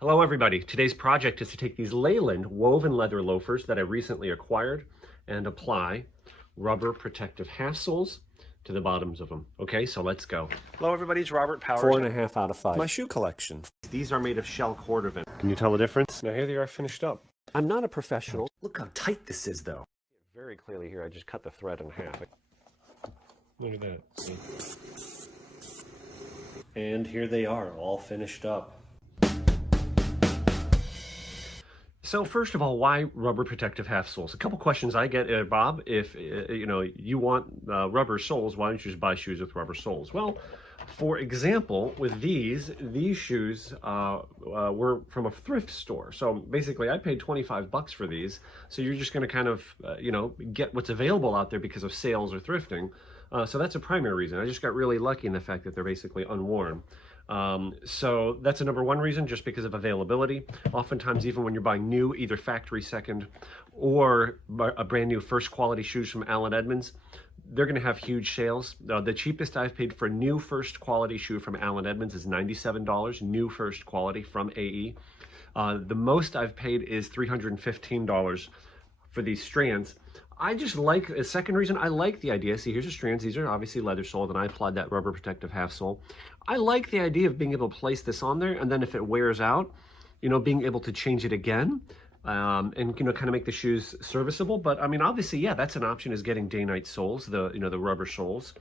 Hello everybody. Today's project is to take these Leyland woven leather loafers that I recently acquired and apply rubber protective half soles to the bottoms of them. Okay, so let's go. Hello everybody, it's Robert Powers. 4.5 out of 5. My shoe collection. These are made of shell cordovan. Can you tell the difference? Now here they are finished up. I'm not a professional. Look how tight this is though. Very clearly here, I just cut the thread in half. Look at that. See? And here they are, all finished up. So first of all, why rubber protective half soles? A couple questions I get, Bob, if you want rubber soles, why don't you just buy shoes with rubber soles? Well, for example, with these shoes were from a thrift store. So basically I paid 25 bucks for these. So you're just going to kind of, get what's available out there because of sales or thrifting. So that's a primary reason. I just got really lucky in the fact that they're basically unworn. So that's a number one reason, just because of availability. Oftentimes, even when you're buying new, either factory second or a brand new first quality shoes from Allen Emdonds, they're going to have huge sales. The cheapest I've paid for a new first quality shoe from Allen Emdonds is $97, new first quality from AE. The most I've paid is $315 for these strands. I just like, a second reason, I like the idea. See, here's the strands. These are obviously leather soled, and I applied that rubber protective half sole. I like the idea of being able to place this on there, and then if it wears out, being able to change it again, and kind of make the shoes serviceable. But I mean, obviously, yeah, that's an option, is getting day-night soles, the rubber soles.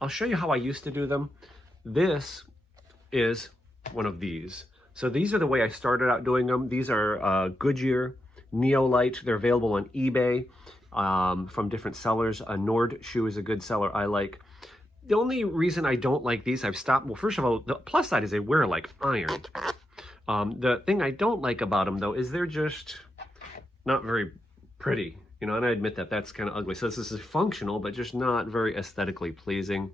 I'll show you how I used to do them. This is one of these. So these are the way I started out doing them. These are Goodyear Neolite. They're available on eBay. From different sellers. A Nord shoe is a good seller I like. The only reason I don't like these, I've stopped, well, first of all, the plus side is they wear like iron. The thing I don't like about them, though, is they're just not very pretty, and I admit that that's kind of ugly. So this is functional, but just not very aesthetically pleasing.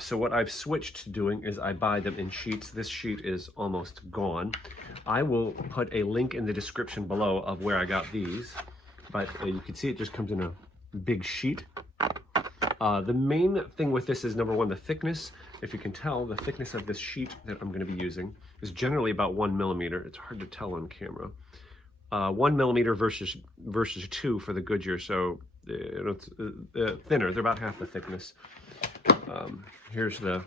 So what I've switched to doing is I buy them in sheets. This sheet is almost gone. I will put a link in the description below of where I got these. But you can see it just comes in a big sheet. The main thing with this is, number one, the thickness. If you can tell, the thickness of this sheet that I'm going to be using is generally about 1 millimeter. It's hard to tell on camera. 1 millimeter versus 2 for the Goodyear, so it's thinner. They're about half the thickness. Here's the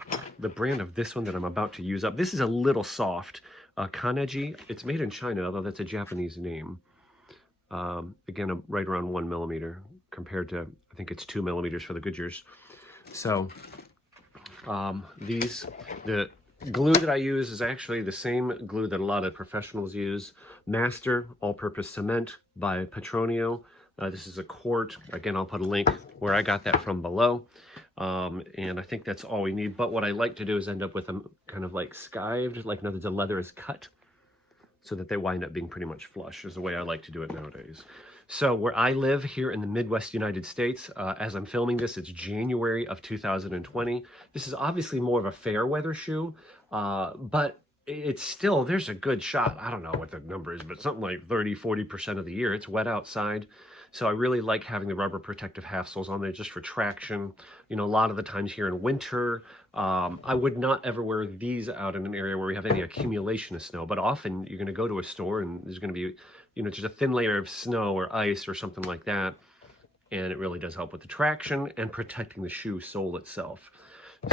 brand of this one that I'm about to use up. This is a little soft. Kaneji. It's made in China, although that's a Japanese name. Again, right around 1 millimeter compared to, I think it's 2 millimeters for the Goodyears. So the glue that I use is actually the same glue that a lot of professionals use. Master all-purpose cement by Petronio. This is a quart. Again, I'll put a link where I got that from below. And I think that's all we need. But what I like to do is end up with them kind of like skived, like in other words, the leather is cut, so that they wind up being pretty much flush, is the way I like to do it nowadays. So where I live here in the Midwest United States, as I'm filming this, it's January of 2020. This is obviously more of a fair weather shoe, but it's still, there's a good shot. I don't know what the number is, but something like 30–40% of the year, it's wet outside. So I really like having the rubber protective half soles on there just for traction. A lot of the times here in winter, I would not ever wear these out in an area where we have any accumulation of snow, but often you're going to go to a store and there's going to be, just a thin layer of snow or ice or something like that. And it really does help with the traction and protecting the shoe sole itself.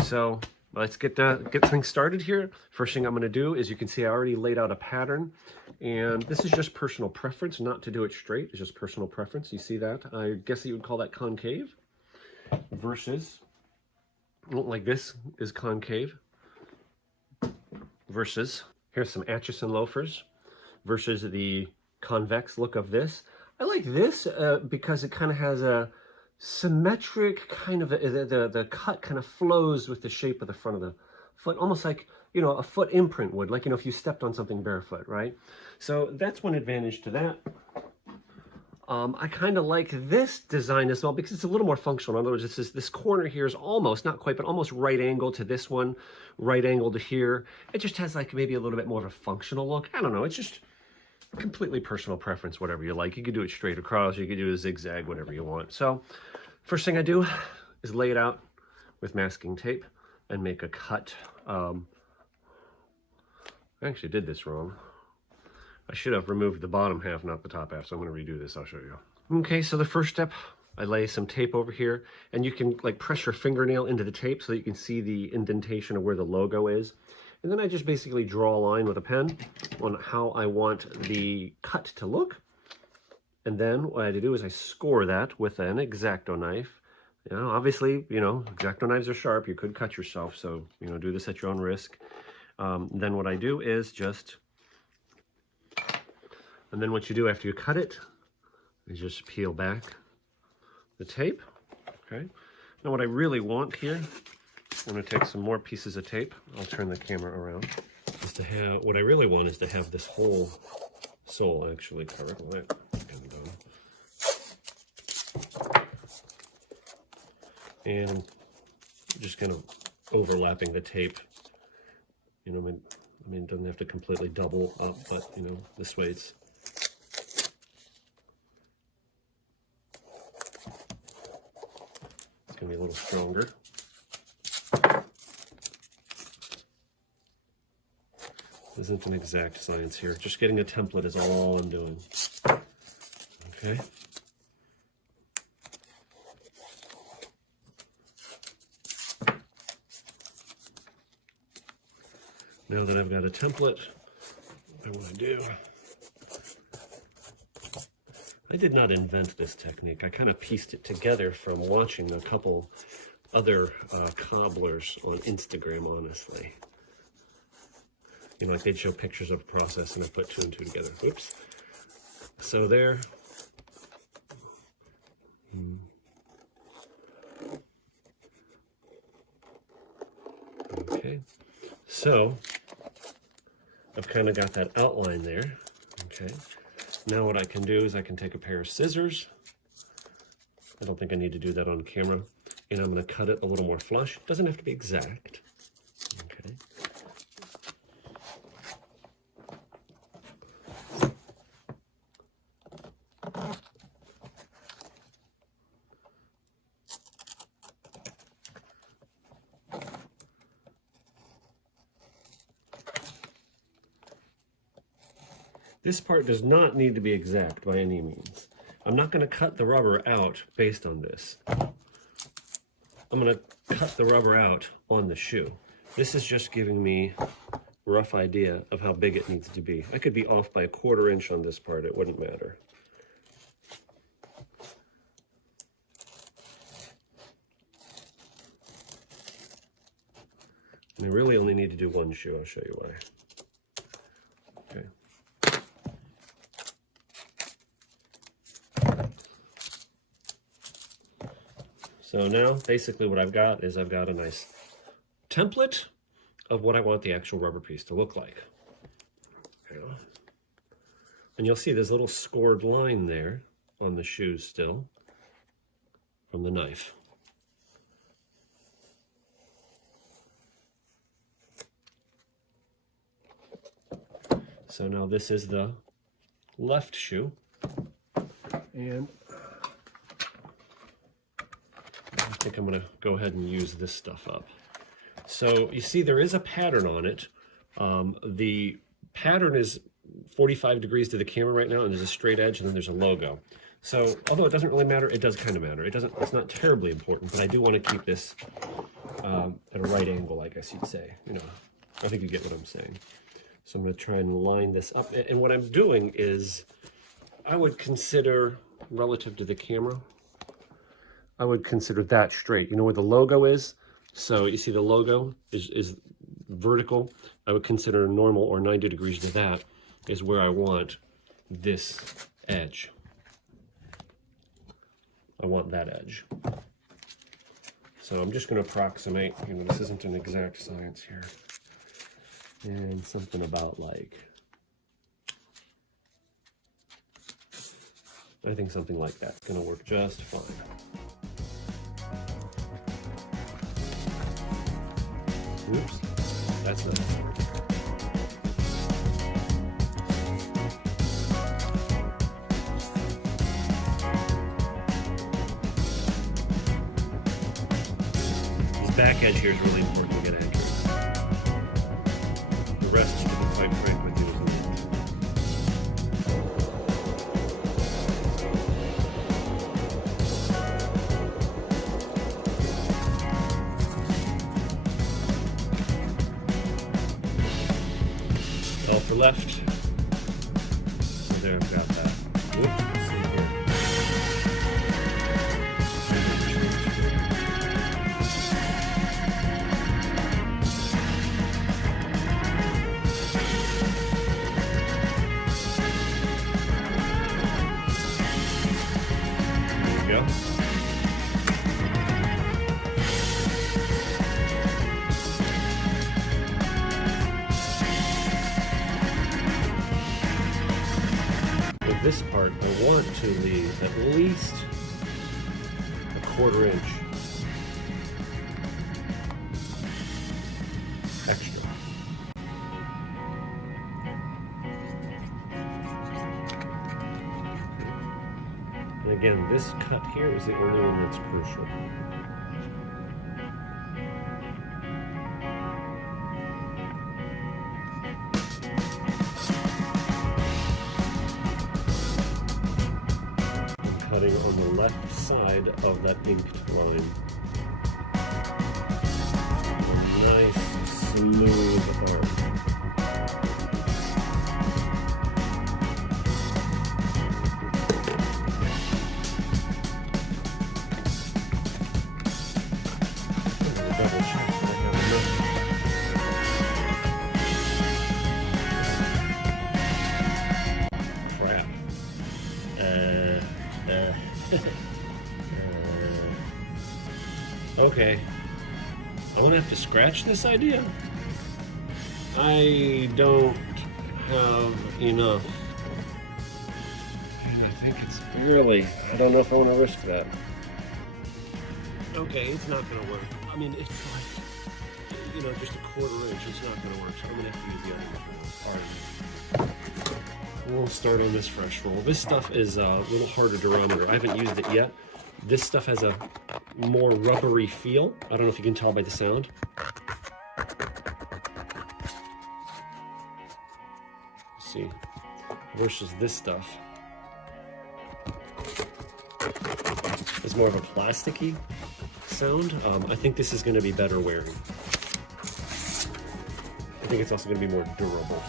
So let's get things started here. First thing I'm going to do is, you can see I already laid out a pattern, and this is just personal preference, not to do it straight. It's just personal preference. You see that? I guess you would call that concave versus, like this is concave, versus, here's some Atchison loafers versus the convex look of this. I like this because it kind of has a symmetric kind of, the cut kind of flows with the shape of the front of the foot, almost like, a foot imprint would, like, if you stepped on something barefoot, right? So that's one advantage to that. I kind of like this design as well because it's a little more functional. In other words, this corner here is almost, not quite, but almost right angle to this one, right angle to here. It just has like maybe a little bit more of a functional look. I don't know, it's just completely personal preference, whatever you like. You could do it straight across, you could do a zigzag, whatever you want. So first thing I do is lay it out with masking tape and make a cut. I actually did this wrong. I should have removed the bottom half, not the top half, so I'm going to redo this. I'll show you. Okay, so the first step, I lay some tape over here, and you can like press your fingernail into the tape so that you can see the indentation of where the logo is. And then I just basically draw a line with a pen on how I want the cut to look. And then what I had to do is I score that with an X-Acto knife. You know, obviously, you know, X-Acto knives are sharp. You could cut yourself, so, you know, do this at your own risk. Then what I do is and then what you do after you cut it is just peel back the tape, okay? Now what I really want here, I'm gonna take some more pieces of tape. I'll turn the camera around. Is to have, what I really want is to have this whole sole actually covered. And I'm just kind of overlapping the tape. You know, I mean, it doesn't have to completely double up, but you know, this way it's gonna be a little stronger. Isn't an exact science here. Just getting a template is all I'm doing. Okay. Now that I've got a template, what I want to do, I did not invent this technique. I kind of pieced it together from watching a couple other cobblers on Instagram, honestly. You know, like they'd show pictures of a process and I put 2 and 2 together. Oops. So there. Okay. So I've kind of got that outline there. Okay. Now what I can do is I can take a pair of scissors. I don't think I need to do that on camera. And I'm going to cut it a little more flush. It doesn't have to be exact. Okay. This part does not need to be exact by any means. I'm not going to cut the rubber out based on this. I'm going to cut the rubber out on the shoe. This is just giving me a rough idea of how big it needs to be. I could be off by 1/4 inch on this part, it wouldn't matter. And I really only need to do 1 shoe, I'll show you why. Okay. So now, basically what I've got is I've got a nice template of what I want the actual rubber piece to look like. And you'll see there's a little scored line there on the shoes still from the knife. So now this is the left shoe. And I think I'm going to go ahead and use this stuff up. So you see there is a pattern on it. The pattern is 45 degrees to the camera right now, and there's a straight edge, and then there's a logo. So although it doesn't really matter, it does kind of matter. It's not terribly important, but I do want to keep this at a right angle, I guess you'd say. You know, I think you get what I'm saying. So I'm going to try and line this up. And what I'm doing is I would consider, relative to the camera, I would consider that straight. You know where the logo is? So you see the logo is vertical. I would consider normal or 90 degrees to that is where I want this edge. I want that edge. So I'm just going to approximate. You know, this isn't an exact science here. And something about like, I think something like that's going to work just fine. Oops, that's not hard. This back edge here is really important to get accurate. The rest should be quite for left. So there, I've got that. Whoops, let's see here. There we go. This part, I want to leave at least a 1/4 inch extra. And again, this cut here is the only one that's crucial. Cutting on the left side of that inked line. Nice, smooth arc. Double check that I have enough. Okay, I'm gonna have to scratch this idea. I don't have enough. And I think it's barely. I don't know if I want to risk that. Okay, it's not gonna work. I mean, it's like, you know, just a 1/4 inch. It's not gonna work, so I'm gonna have to use the other material. All right. We'll start on this fresh roll. This stuff is a little harder to run under. I haven't used it yet. This stuff has a more rubbery feel. I don't know if you can tell by the sound. Let's see, versus this stuff is more of a plasticky sound. I think this is going to be better wearing. I think it's also going to be more durable.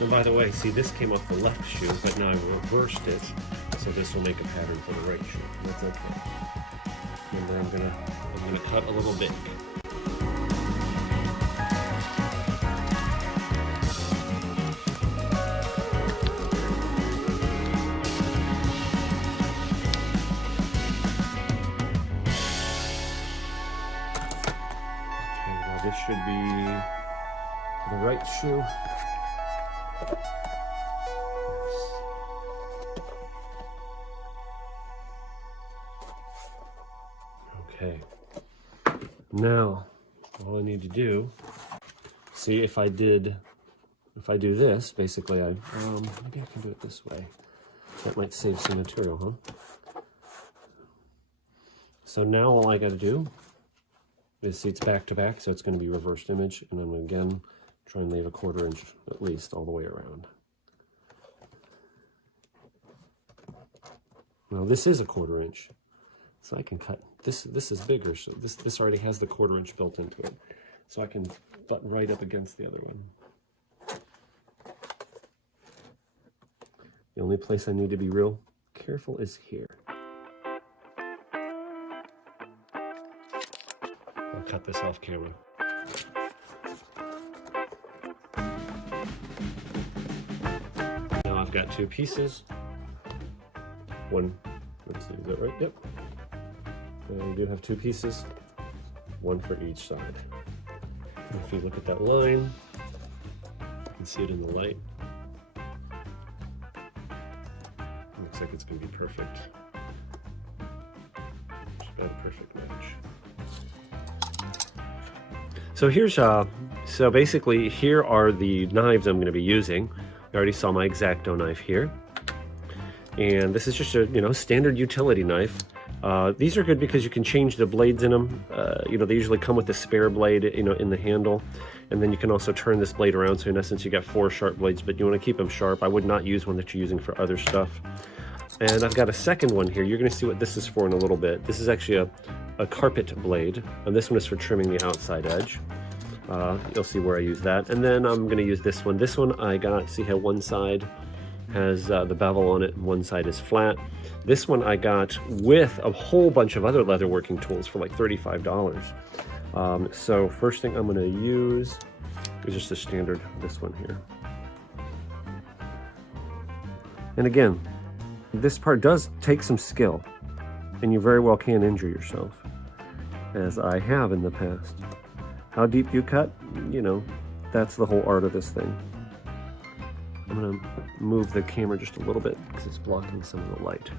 And by the way, see, this came off the left shoe, but now I reversed it, so this will make a pattern for the right shoe. That's okay. Remember, I'm gonna cut a little bit. Okay, now this should be the right shoe. Okay, now all I need to do, see if I do this, basically maybe I can do it this way. That might save some material, huh? So now all I got to do is, see, it's back to back, so it's going to be reversed image, and I'm going to again try and leave a 1/4 inch at least all the way around. Now this is a 1/4 inch. So I can cut this. This is bigger, so this already has the 1/4 inch built into it. So I can butt right up against the other one. The only place I need to be real careful is here. I'll cut this off camera. Now I've got 2 pieces. One, let's see, is that right? Yep. And we do have 2 pieces, 1 for each side. And if you look at that line, you can see it in the light. Looks like it's going to be perfect. Just about a perfect match. So here's so basically here are the knives I'm going to be using. You already saw my X-Acto knife here. And this is just a, standard utility knife. These are good because you can change the blades in them. They usually come with a spare blade, in the handle. And then you can also turn this blade around. So in essence, you got 4 sharp blades, but you want to keep them sharp. I would not use one that you're using for other stuff. And I've got a second one here. You're going to see what this is for in a little bit. This is actually a carpet blade. And this one is for trimming the outside edge. You'll see where I use that. And then I'm going to use this one. This one I got, see how one side has the bevel on it and one side is flat. This one I got with a whole bunch of other leatherworking tools for like $35. So first thing I'm going to use is just a standard, this one here. And again, this part does take some skill, and you very well can injure yourself, as I have in the past. How deep you cut, that's the whole art of this thing. I'm going to move the camera just a little bit because it's blocking some of the light.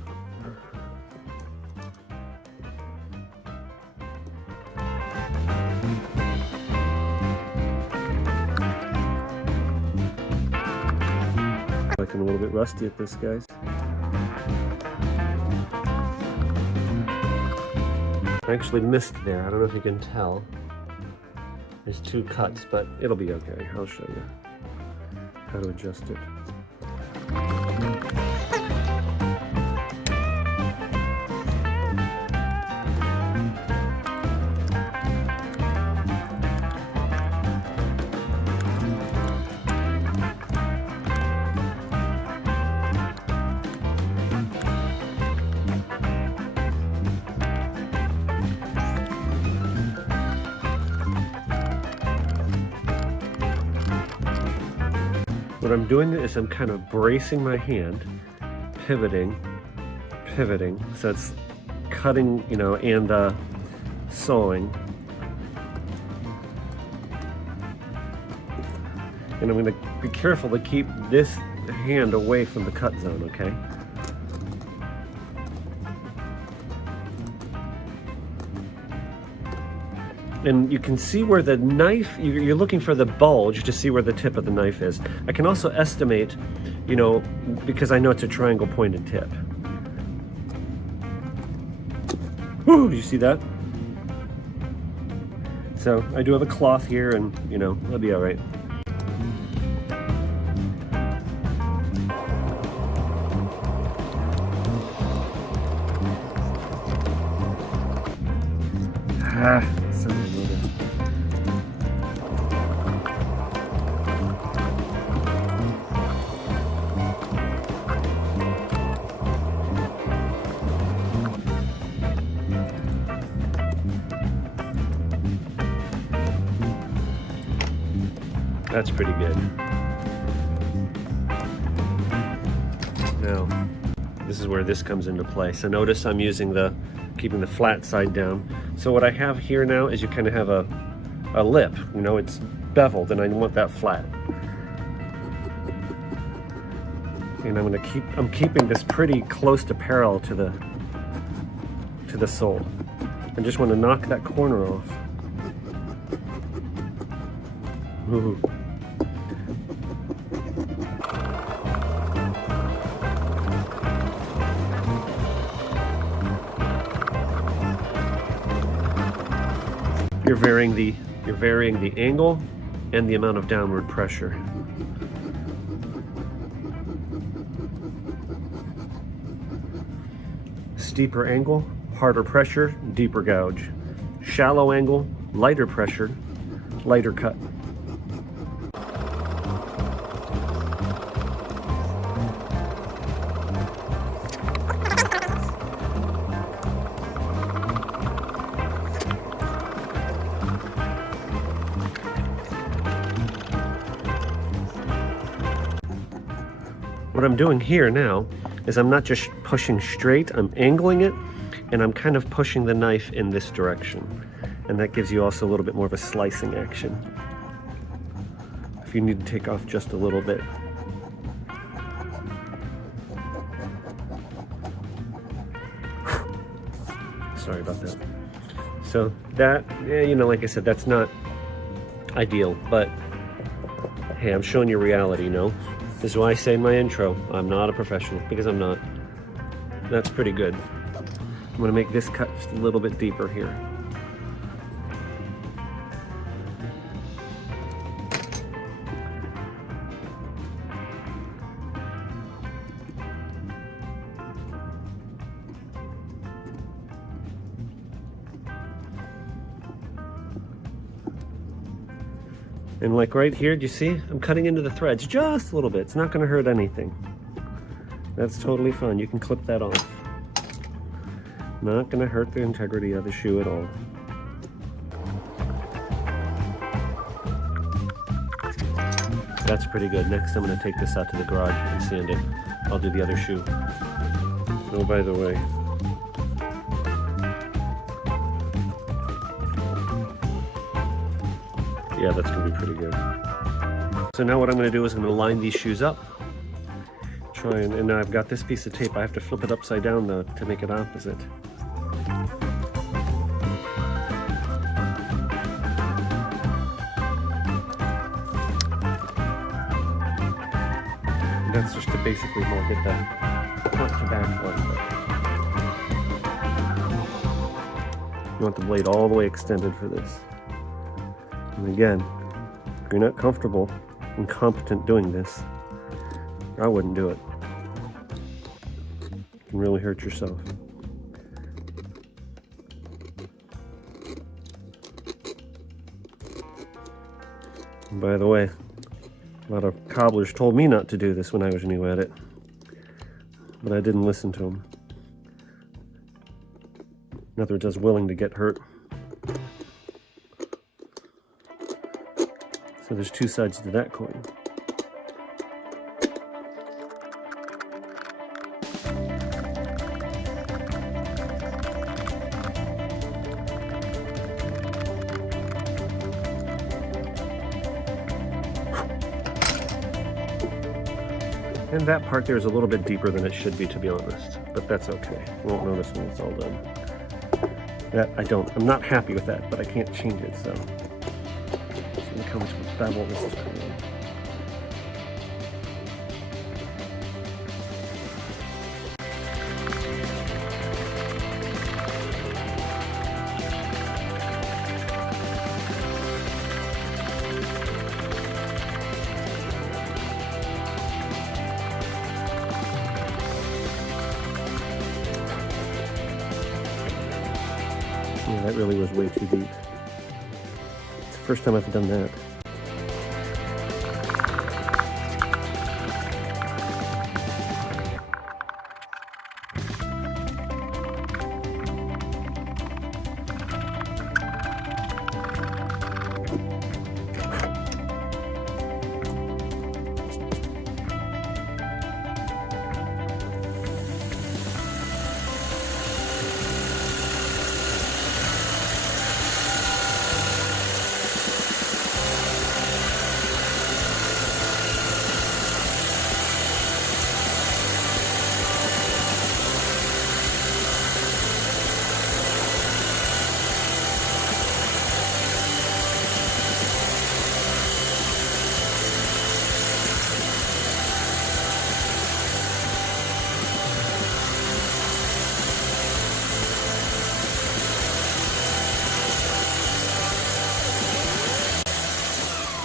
Like I'm a little bit rusty at this, guys. I actually missed there. I don't know if you can tell. There's 2 cuts, but it'll be okay. I'll show you how to adjust it. What I'm doing is I'm kind of bracing my hand, pivoting, so it's cutting, and sawing. And I'm going to be careful to keep this hand away from the cut zone, okay? And you can see where the knife, you're looking for the bulge to see where the tip of the knife is. I can also estimate, because I know it's a triangle pointed tip. Woo, do you see that? So I do have a cloth here and, it'll be all right. That's pretty good. Now, this is where this comes into play. So notice I'm using keeping the flat side down. So what I have here now is you kind of have a lip, it's beveled and I want that flat. And I'm keeping this pretty close to parallel to the sole. I just want to knock that corner off. Ooh. You're varying the angle and the amount of downward pressure. Steeper angle, harder pressure, deeper gouge. Shallow angle, lighter pressure, lighter cut. What I'm doing here now is I'm not just pushing straight, I'm angling it, and I'm kind of pushing the knife in this direction. And that gives you also a little bit more of a slicing action. If you need to take off just a little bit. Sorry about that. So that, like I said, that's not ideal, but hey, I'm showing you reality, This is why I say in my intro, I'm not a professional, because I'm not. That's pretty good. I'm gonna make this cut just a little bit deeper here. And like right here, do you see? I'm cutting into the threads just a little bit. It's not gonna hurt anything. That's totally fine. You can clip that off. Not gonna hurt the integrity of the shoe at all. That's pretty good. Next, I'm gonna take this out to the garage and sand it. I'll do the other shoe. Oh, by the way, yeah, that's gonna be pretty good. So now what I'm gonna do is I'm gonna line these shoes up. And now I've got this piece of tape. I have to flip it upside down though to make it opposite. And that's just to basically more get the front to back one. You want the blade all the way extended for this. And again, if you're not comfortable and competent doing this, I wouldn't do it. You can really hurt yourself. And by the way, a lot of cobblers told me not to do this when I was new at it, but I didn't listen to them. In other words, I was willing to get hurt. So there's two sides to that coin. And that part there is a little bit deeper than it should be, to be honest, but that's okay. You won't notice when it's all done. I'm not happy with that, but I can't change it, so. Look how much babble this is creating. Yeah, that really was way too deep. It's the first time I've done that.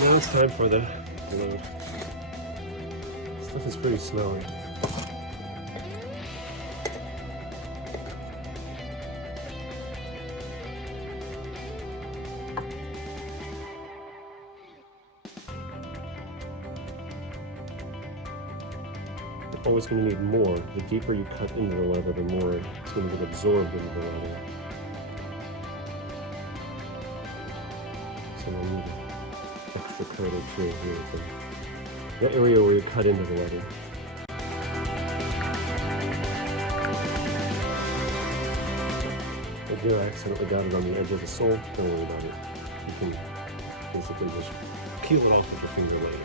Now it's time for the load. Stuff is pretty smelly. You're always going to need more. The deeper you cut into the leather, the more it's going to get absorbed into the leather. So I need extra cutting through here. The area where you cut into the leather. But here I accidentally got it on the edge of the sole. Don't worry about it. You can basically just peel it off with your finger later.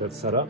that set up.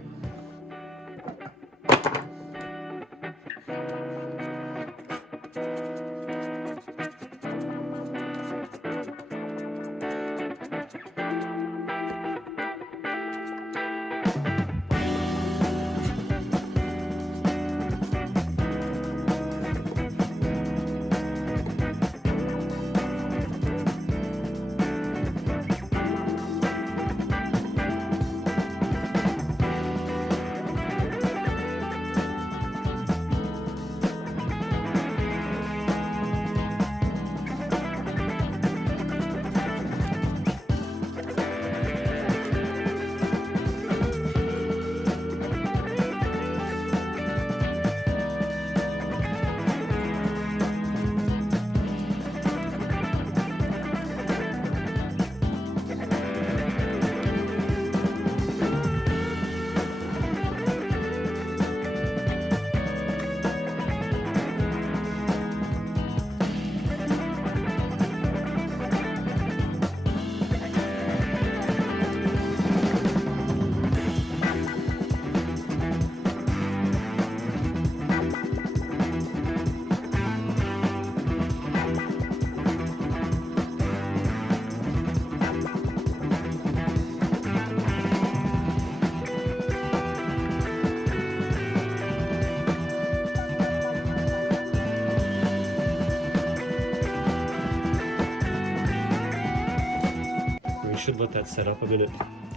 Should let that set up a minute,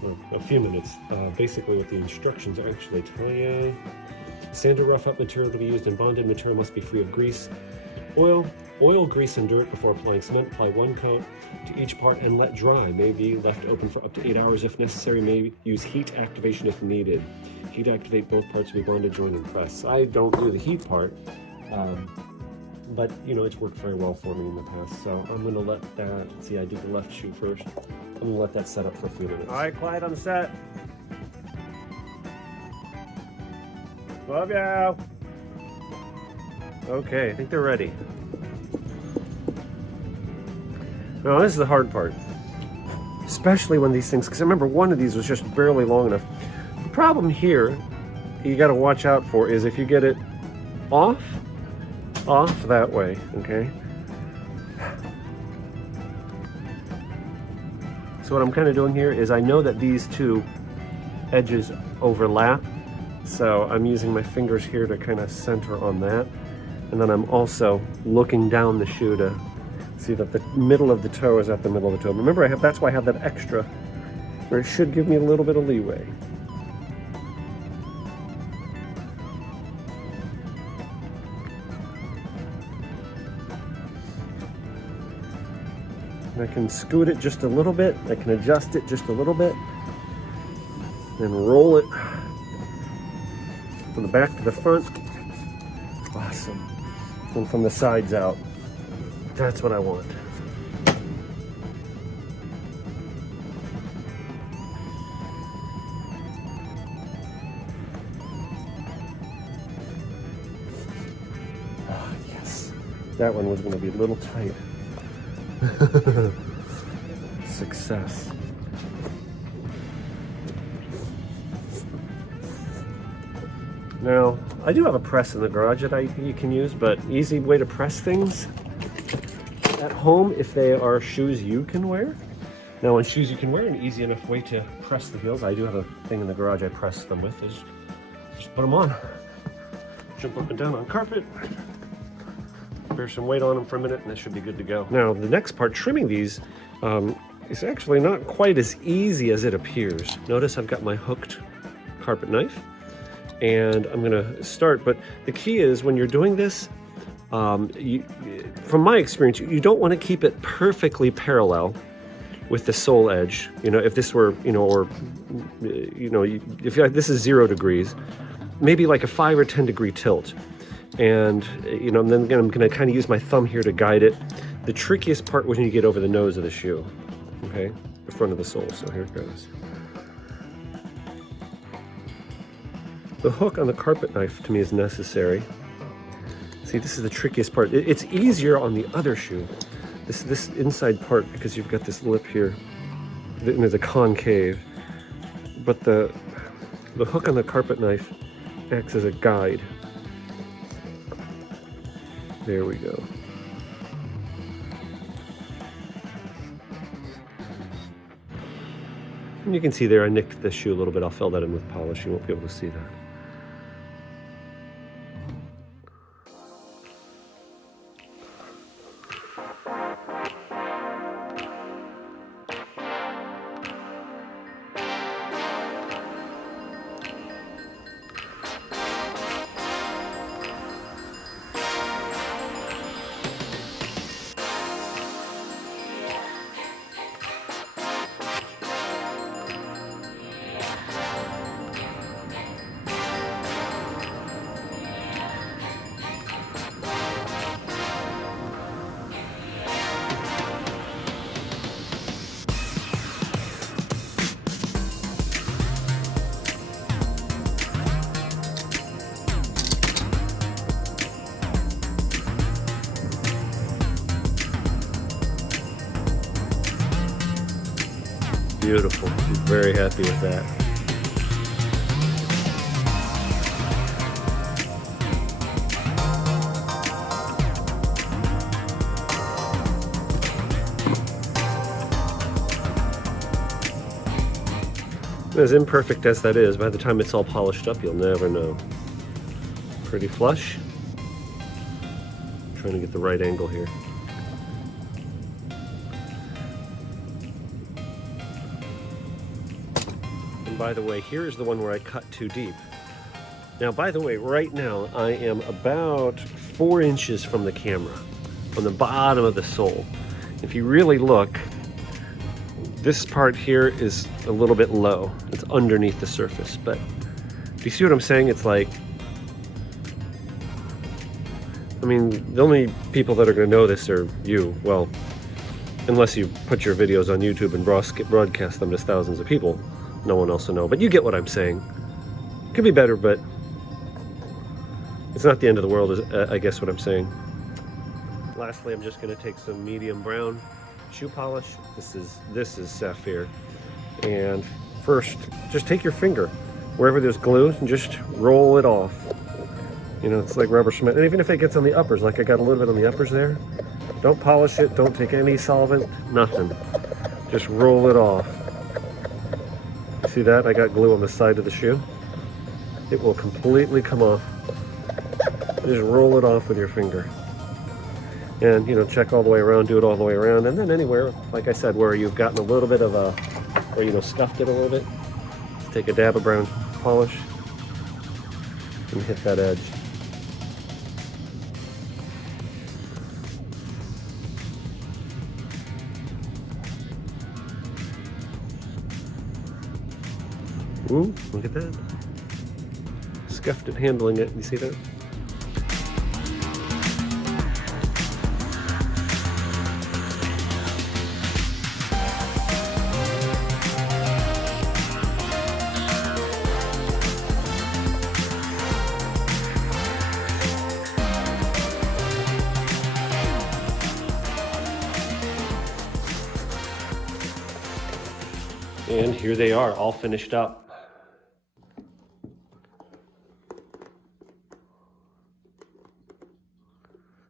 or a few minutes. Basically what the instructions are actually tell you. Sand or rough up material to be used in bonded material must be free of grease. Oil, grease, and dirt before applying cement. Apply one coat to each part and let dry. May be left open for up to 8 hours if necessary. May use heat activation if needed. Heat activate both parts to be bonded, joined, and pressed. I don't do the heat part, but you know, it's worked very well for me in the past. So I'm gonna let that, see, I did the left shoe first. I'm gonna let that set up for a few minutes. All right, quiet on set. Love you. Okay, I think they're ready. Now this is the hard part, especially when these things, because I remember one of these was just barely long enough. The problem here you got to watch out for is if you get it off that way, okay? So what I'm kind of doing here is I know that these two edges overlap, so I'm using my fingers here to kind of center on that, and then I'm also looking down the shoe to see that the middle of the toe is at the middle of the toe. Remember, that's why I have that extra, where it should give me a little bit of leeway. I can scoot it just a little bit, I can adjust it just a little bit, and roll it from the back to the front. Awesome. And from the sides out. That's what I want. Oh, yes. That one was going to be a little tight. Success. Now, I do have a press in the garage that you can use, but easy way to press things at home if they are shoes you can wear. Now, on shoes you can wear, an easy enough way to press the heels, I do have a thing in the garage I press them with, is just put them on. Jump up and down on carpet. Bear some weight on them for a minute and they should be good to go. Now the next part, trimming these, is actually not quite as easy as it appears. Notice I've got my hooked carpet knife and I'm gonna start, but the key is when you're doing this, from my experience, you don't want to keep it perfectly parallel with the sole edge. You know, if this were, if this is 0 degrees, maybe like a 5 or 10 degree tilt. And, and then again, I'm going to kind of use my thumb here to guide it. The trickiest part was when you get over the nose of the shoe, okay? The front of the sole, so here it goes. The hook on the carpet knife to me is necessary. See, this is the trickiest part. It's easier on the other shoe. This inside part, because you've got this lip here, and there's a concave. But The hook on the carpet knife acts as a guide. There we go. And you can see there I nicked the shoe a little bit. I'll fill that in with polish. You won't be able to see that. Beautiful. I'm very happy with that. As imperfect as that is, by the time it's all polished up, you'll never know. Pretty flush. Trying to get the right angle here. And by the way, here is the one where I cut too deep. Now, by the way, right now I am about 4 inches from the camera, on the bottom of the sole. If you really look, this part here is a little bit low. It's underneath the surface, but do you see what I'm saying? It's like, I mean, the only people that are going to know this are you. Well, unless you put your videos on YouTube and broadcast them to thousands of people, no one else will know. But you get what I'm saying. Could be better, but it's not the end of the world, is I guess what I'm saying. Lastly, I'm just going to take some medium brown shoe polish. This is sapphire. And first, just take your finger wherever there's glue and just roll it off. You know, it's like rubber cement. And even if it gets on the uppers, like I got a little bit on the uppers there, don't polish it, don't take any solvent, nothing. Just roll it off. See that? I got glue on the side of the shoe. It will completely come off. Just roll it off with your finger. And, you know, check all the way around, do it all the way around. And then anywhere, like I said, where you've gotten a little bit of a, where, you know, scuffed it a little bit, just take a dab of brown polish and hit that edge. Ooh, look at that. Scuffed it handling it. You see that? And here they are, all finished up.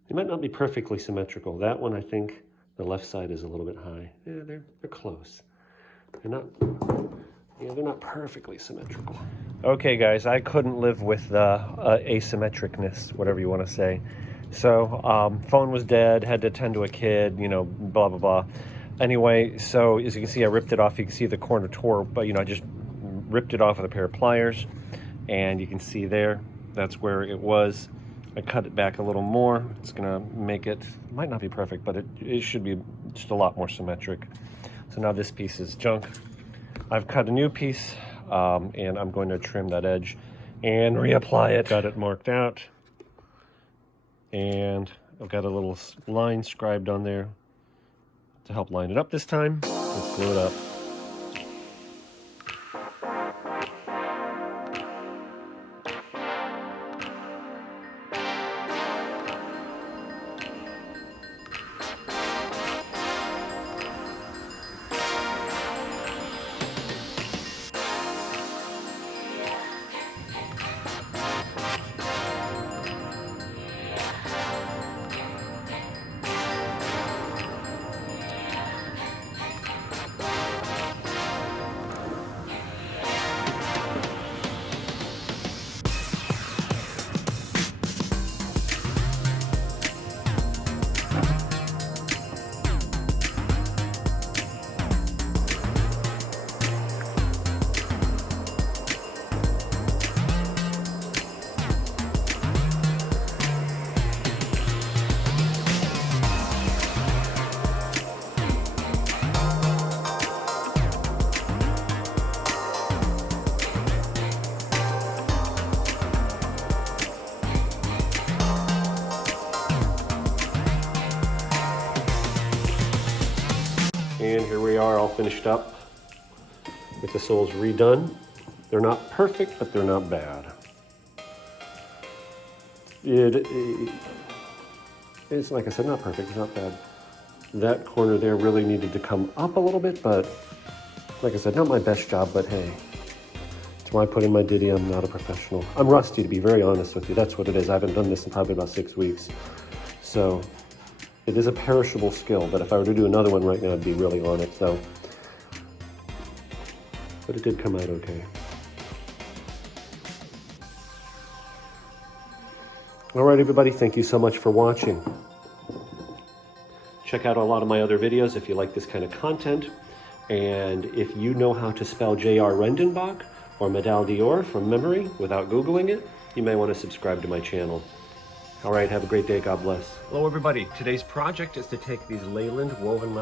They might not be perfectly symmetrical. That one, I think, the left side is a little bit high. Yeah, they're close. They're not perfectly symmetrical. Okay, guys, I couldn't live with the asymmetricness, whatever you want to say. So, phone was dead, had to attend to a kid, you know, blah, blah, blah. Anyway, so as you can see, I ripped it off. You can see the corner tore, but, you know, I just ripped it off with a pair of pliers. And you can see there, that's where it was. I cut it back a little more. It's gonna make it, might not be perfect, but it should be just a lot more symmetric. So now this piece is junk. I've cut a new piece, and I'm going to trim that edge and reapply it. Got it marked out. And I've got a little line scribed on there to help line it up this time. Let's glue it up. finished up with the soles redone. They're not perfect, but they're not bad. It's like I said, not perfect, it's not bad. That corner there really needed to come up a little bit, but like I said, not my best job, but hey, it's why I put in my ditty. I'm not a professional. I'm rusty, to be very honest with you. That's what it is. I haven't done this in probably about 6 weeks. So it is a perishable skill, but if I were to do another one right now, I'd be really on it. So, but it did come out okay. All right, everybody, thank you so much for watching. Check out a lot of my other videos if you like this kind of content. And if you know how to spell J.R. Rendenbach or Medal Dior from memory without Googling it, you may want to subscribe to my channel. All right, have a great day. God bless. Hello, everybody. Today's project is to take these Leyland woven